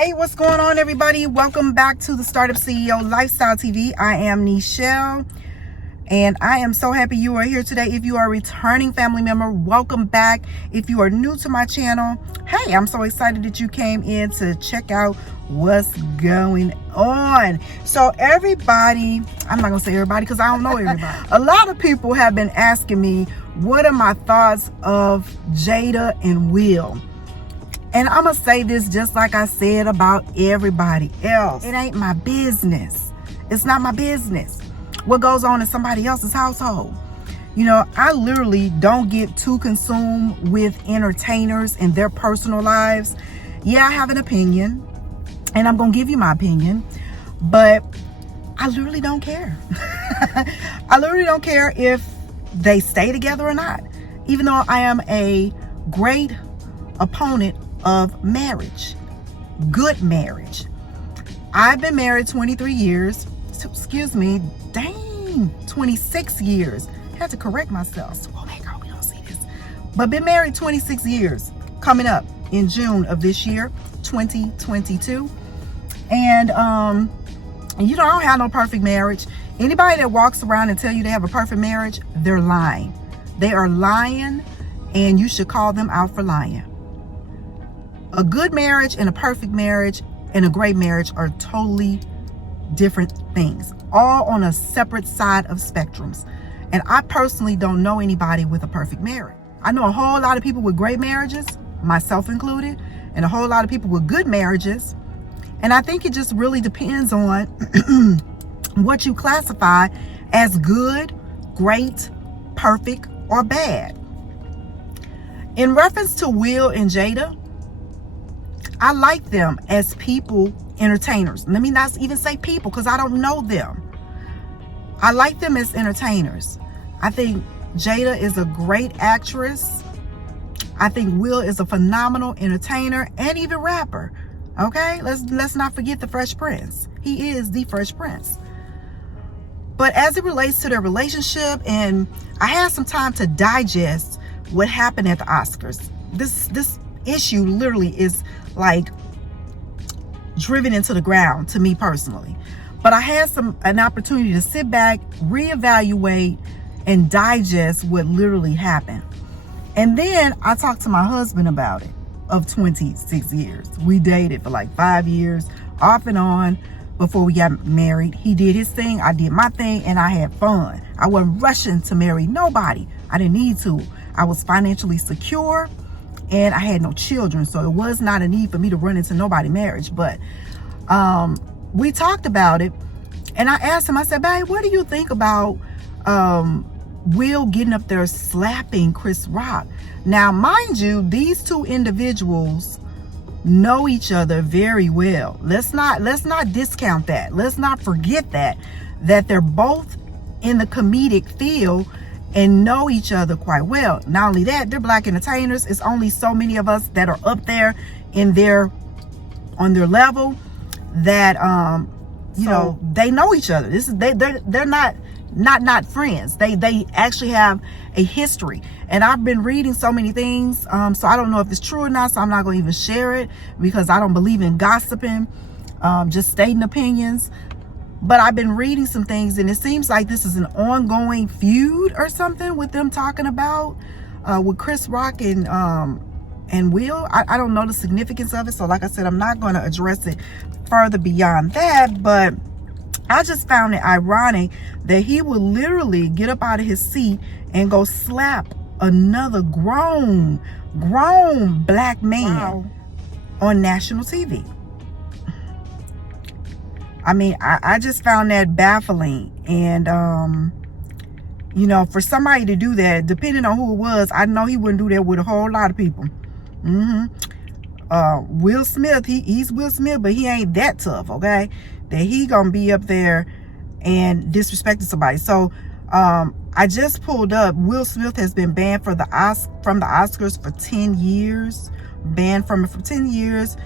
Hey, what's going on, everybody? Welcome back to the Startup CEO Lifestyle TV. I am Nichelle, and I am so happy you are here today. If you are a returning family member, welcome back. If you are new to my channel, hey, I'm so excited that you came in to check out what's going on. So everybody, I'm not gonna say everybody because I don't know everybody. A lot of people have been asking me, what are my thoughts of Jada and Will? And I'm going to say this just like I said about everybody else. It ain't my business. It's not my business what goes on in somebody else's household. You know, I literally don't get too consumed with entertainers and their personal lives. Yeah, I have an opinion, and I'm going to give you my opinion, but I literally don't care. I literally don't care if they stay together or not, even though I am a great opponent of marriage, good marriage. I've been married 23 years, 26 years. I had to correct myself. Oh my God, we don't see this. But been married 26 years, coming up in June of this year, 2022. And you know, I don't have no perfect marriage. Anybody that walks around and tell you they have a perfect marriage, they're lying. They are lying, and you should call them out for lying. A good marriage and a perfect marriage and a great marriage are totally different things, all on a separate side of spectrums. And I personally don't know anybody with a perfect marriage. I know a whole lot of people with great marriages, myself included, and a whole lot of people with good marriages. And I think it just really depends on what you classify as good, great, perfect, or bad. In reference to Will and Jada, I like them as people, entertainers. Let me not even say people because I don't know them. I like them as entertainers. I think Jada is a great actress. I think Will is a phenomenal entertainer and even rapper. Okay, let's not forget the Fresh Prince. He is the Fresh Prince. But as it relates to their relationship, and I had some time to digest what happened at the Oscars. This issue literally is like driven into the ground to me personally. But I had an opportunity to sit back, reevaluate, and digest what literally happened. And then I talked to my husband about it, of 26 years. We dated for like 5 years, off and on, before we got married. He did his thing, I did my thing, and I had fun. I wasn't rushing to marry nobody. I didn't need to. I was financially secure, and I had no children, so it was not a need for me to run into nobody's marriage. But we talked about it, and I asked him, I said, babe, what do you think about Will getting up there slapping Chris Rock? Now, mind you, these two individuals know each other very well. Let's not discount that. Let's not forget that they're both in the comedic field and know each other quite well. Not only that, they're black entertainers. It's only so many of us that are up there on their level that you know, they know each other. They're not friends. They actually have a history. And I've been reading so many things, so I don't know if it's true or not, so I'm not going to even share it because I don't believe in gossiping, just stating opinions. But I've been reading some things, and it seems like this is an ongoing feud or something with them talking about with Chris Rock and Will. I don't know the significance of it, so like I said, I'm not going to address it further beyond that. But I just found it ironic that he would literally get up out of his seat and go slap another grown black man on national TV. I mean, I just found that baffling. And, you know, for somebody to do that, depending on who it was, I know he wouldn't do that with a whole lot of people. Will Smith, he's Will Smith, but he ain't that tough, okay? That he gonna be up there and disrespecting somebody. So, I just pulled up, Will Smith has been banned from the Oscars for 10 years. Banned from it for 10 years.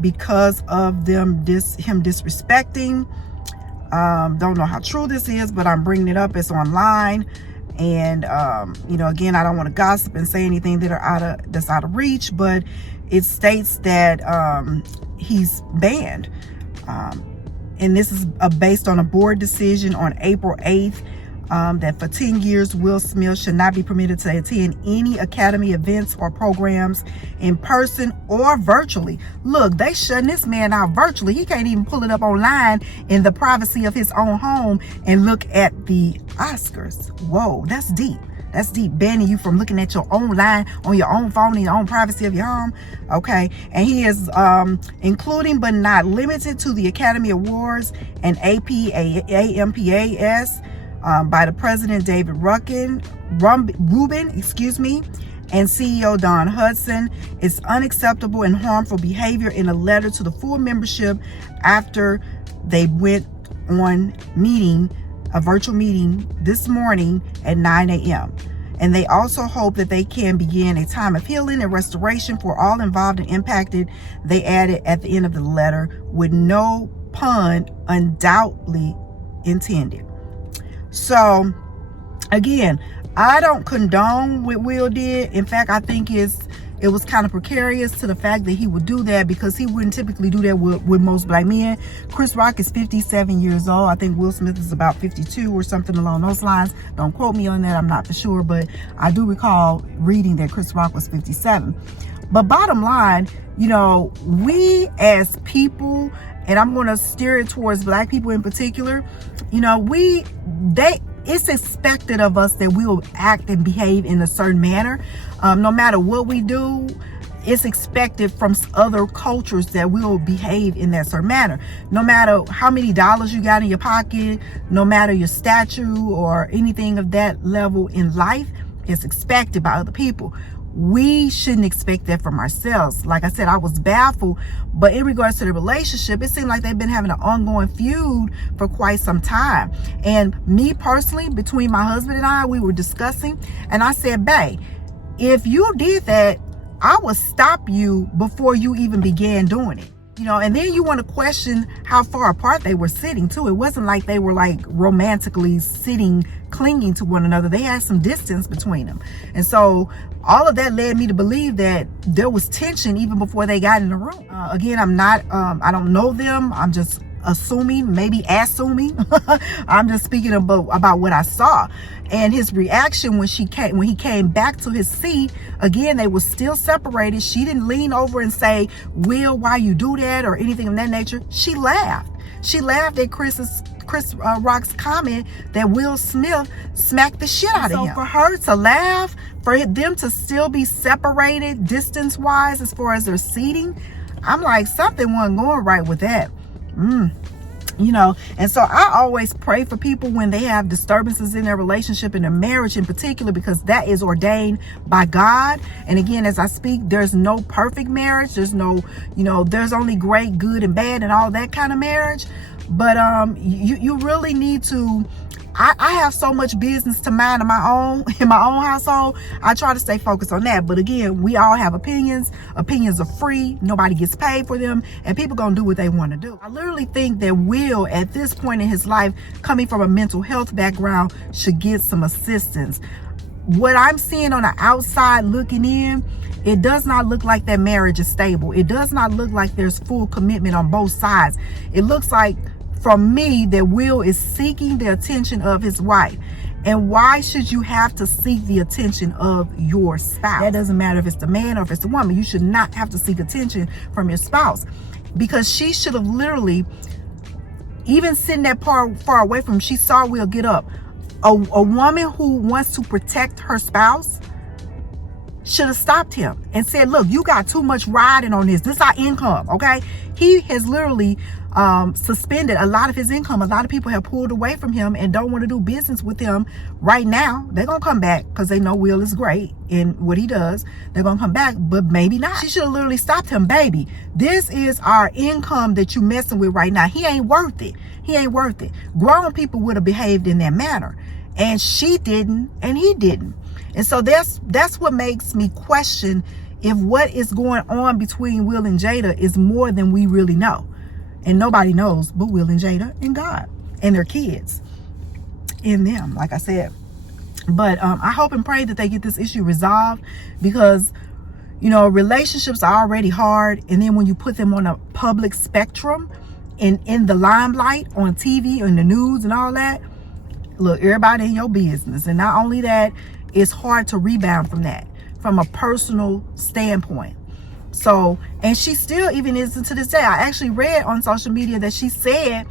Because of him disrespecting. Don't know how true this is, but I'm bringing it up. It's online, and you know, again, I don't want to gossip and say anything that's out of reach, but it states that he's banned. And this is based on a board decision on April 8th, that for 10 years, Will Smith should not be permitted to attend any Academy events or programs in person or virtually. Look, they shutting this man out virtually. He can't even pull it up online in the privacy of his own home and look at the Oscars. Whoa, that's deep. That's deep. Banning you from looking at your own line on your own phone in your own privacy of your home. Okay. And he is including but not limited to the Academy Awards and AMPAS by the president David Rubin, and CEO Don Hudson. It's unacceptable and harmful behavior in a letter to the full membership after they went on a virtual meeting this morning at 9 a.m. And they also hope that they can begin a time of healing and restoration for all involved and impacted. They added at the end of the letter, with no pun undoubtedly intended. So again, I don't condone what Will did. In fact, I think it was kind of precarious to the fact that he would do that, because he wouldn't typically do that with most black men. Chris Rock is 57 years old. I think Will Smith is about 52 or something along those lines. Don't quote me on that. I'm not for sure, but I do recall reading that Chris Rock was 57. But bottom line, you know, we as people, and I'm going to steer it towards black people in particular, you know, it's expected of us that we will act and behave in a certain manner. No matter what we do, it's expected from other cultures that we will behave in that certain manner. No matter how many dollars you got in your pocket, no matter your stature or anything of that level in life, it's expected by other people. We shouldn't expect that from ourselves. Like I said, I was baffled, but in regards to the relationship, it seemed like they've been having an ongoing feud for quite some time. And me personally, between my husband and I, we were discussing, and I said, babe, if you did that, I would stop you before you even began doing it. You know, and then you want to question how far apart they were sitting too. It wasn't like they were like romantically sitting, clinging to one another. They had some distance between them. And so all of that led me to believe that there was tension even before they got in the room. Again, I don't know them. I'm just assuming, maybe assuming. I'm just speaking about what I saw. And his reaction when he came back to his seat, again, they were still separated. She didn't lean over and say, Will, why you do that, or anything of that nature. She laughed. She laughed at Chris Rock's comment that Will Smith smacked the shit out of him. So for her to laugh, for them to still be separated distance-wise as far as their seating, I'm like, something wasn't going right with that. You know, and so I always pray for people when they have disturbances in their relationship, in their marriage in particular, because that is ordained by God. And again, as I speak, there's no perfect marriage. There's no, you know, there's only great, good, and bad and all that kind of marriage. But you really need to, I have so much business to mind in my own household. I try to stay focused on that. But again, we all have opinions. Opinions are free. Nobody gets paid for them, and people gonna do what they want to do. I literally think that Will, at this point in his life, coming from a mental health background, should get some assistance. What I'm seeing on the outside looking in, it does not look like that marriage is stable. It does not look like there's full commitment on both sides. It looks like, from me, that Will is seeking the attention of his wife. And why should you have to seek the attention of your spouse? That doesn't matter if it's the man or if it's the woman. You should not have to seek attention from your spouse, because she should have literally, even sitting that far away from him, she saw Will get up. A woman who wants to protect her spouse should have stopped him and said, look, you got too much riding on this. This is our income, okay? He has literally suspended a lot of his income. A lot of people have pulled away from him and don't want to do business with him right now. They're going to come back because they know Will is great in what he does. They're going to come back, but maybe not. She should have literally stopped him. Baby, this is our income that you messing with right now. He ain't worth it. He ain't worth it. Grown people would have behaved in that manner, and she didn't, and he didn't. And so that's what makes me question if what is going on between Will and Jada is more than we really know. And nobody knows but Will and Jada and God and their kids in them, like I said. But I hope and pray that they get this issue resolved, because, You know, relationships are already hard, and then when you put them on a public spectrum and in the limelight on TV and the news and all that, look, everybody in your business. And not only that, it's hard to rebound from that, from a personal standpoint. So, and she still even is to this day. I actually read on social media that she said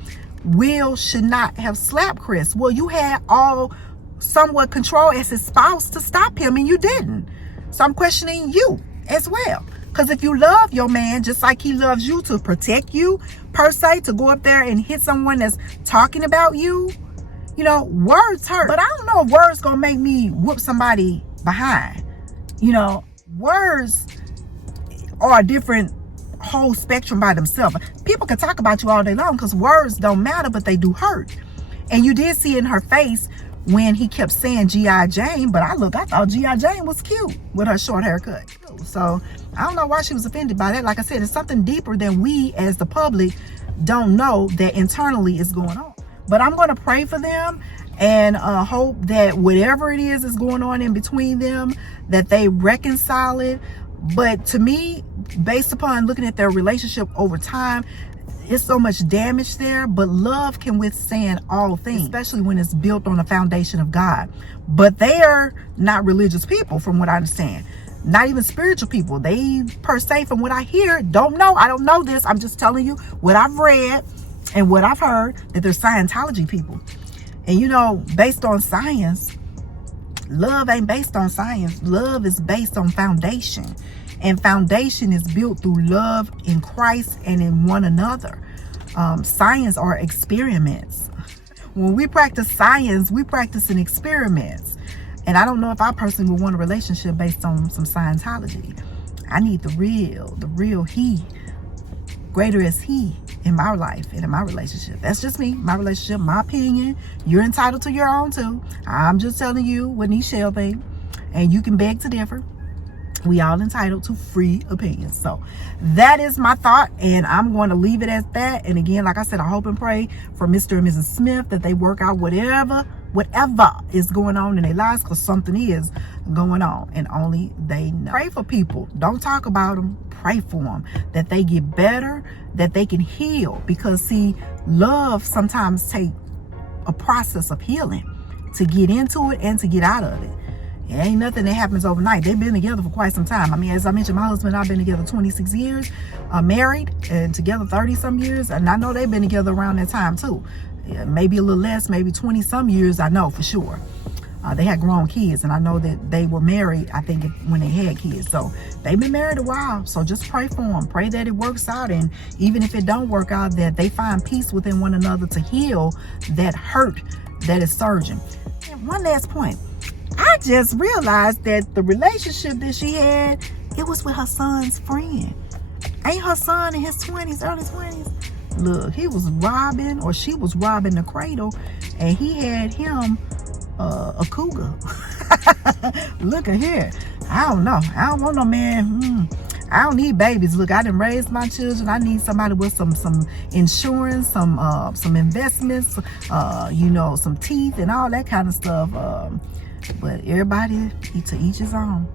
Will should not have slapped Chris. Well, you had all somewhat control as his spouse to stop him, and you didn't. So I'm questioning you as well. Because if you love your man just like he loves you, to protect you per se, to go up there and hit someone that's talking about you, you know, words hurt. But I don't know if words gonna make me whoop somebody behind. You know, words are a different whole spectrum by themselves. People can talk about you all day long because words don't matter, but they do hurt. And you did see in her face when he kept saying G.I. Jane, but I thought G.I. Jane was cute with her short haircut. So I don't know why she was offended by that. Like I said, it's something deeper than we as the public don't know that internally is going on. But I'm going to pray for them and hope that whatever it is going on in between them, that they reconcile it. But to me, based upon looking at their relationship over time, it's so much damage there, but love can withstand all things, especially when it's built on a foundation of God. But they are not religious people, from what I understand. Not even spiritual people. They, per se, from what I hear, don't know. I don't know this. I'm just telling you what I've read and what I've heard, that they're Scientology people. And you know, based on science, love ain't based on science. Love is based on foundation. And foundation is built through love in Christ and in one another. Science are experiments. When we practice science, we practice in experiments. And I don't know if I personally would want a relationship based on some Scientology. I need the real he. Greater is he in my life and in my relationship. That's just me, my relationship, my opinion. You're entitled to your own too. I'm just telling you what Nichelle thinks. And you can beg to differ. We all entitled to free opinions. So that is my thought, and I'm going to leave it at that. And again, like I said, I hope and pray for Mr. and Mrs. Smith that they work out whatever is going on in their lives, because something is going on and only they know. Pray for people. Don't talk about them. Pray for them, that they get better, that they can heal. Because see, love sometimes takes a process of healing to get into it and to get out of it. It ain't nothing that happens overnight. They've been together for quite some time. I mean, as I mentioned, my husband and I've been together 26 years, married, and together 30 some years. And I know they've been together around that time too. Yeah, maybe a little less, maybe 20 some years, I know for sure. They had grown kids, and I know that they were married, I think, when they had kids. So they've been married a while. So just pray for them. Pray that it works out. And even if it don't work out, that they find peace within one another to heal that hurt that is surging. And one last point. I just realized that the relationship that she had, it was with her son's friend. Ain't her son in his 20s, early 20s? Look, he was robbing, or she was robbing the cradle, and he had him a cougar. Look at here. I don't know. I don't want no man. I don't need babies. Look, I done raised my children. I need somebody with some insurance, some investments, you know, some teeth and all that kind of stuff. But everybody, to each his own.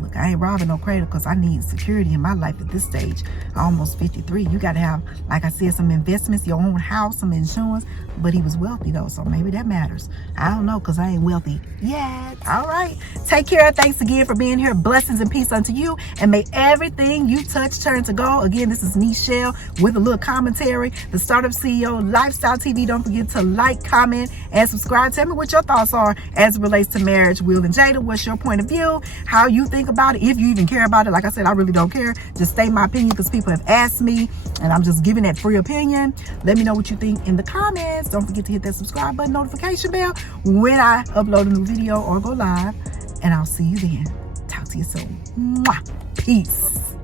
Look, I ain't robbing no cradle because I need security in my life at this stage. I'm almost 53. You got to have, like I said, some investments, your own house, some insurance. But he was wealthy, though, so maybe that matters. I don't know, because I ain't wealthy yet. All right. Take care. Thanks again for being here. Blessings and peace unto you. And may everything you touch turn to gold. Again, this is Nichelle with a little commentary. The Startup CEO Lifestyle TV. Don't forget to like, comment, and subscribe. Tell me what your thoughts are as it relates to marriage. Will and Jada, what's your point of view? How you think about it, if you even care about it. Like I said, I really don't care. Just state my opinion because people have asked me, and I'm just giving that free opinion. Let me know what you think in the comments. Don't forget to hit that subscribe button, notification bell when I upload a new video or go live. And I'll see you then. Talk to you soon. Mwah. Peace.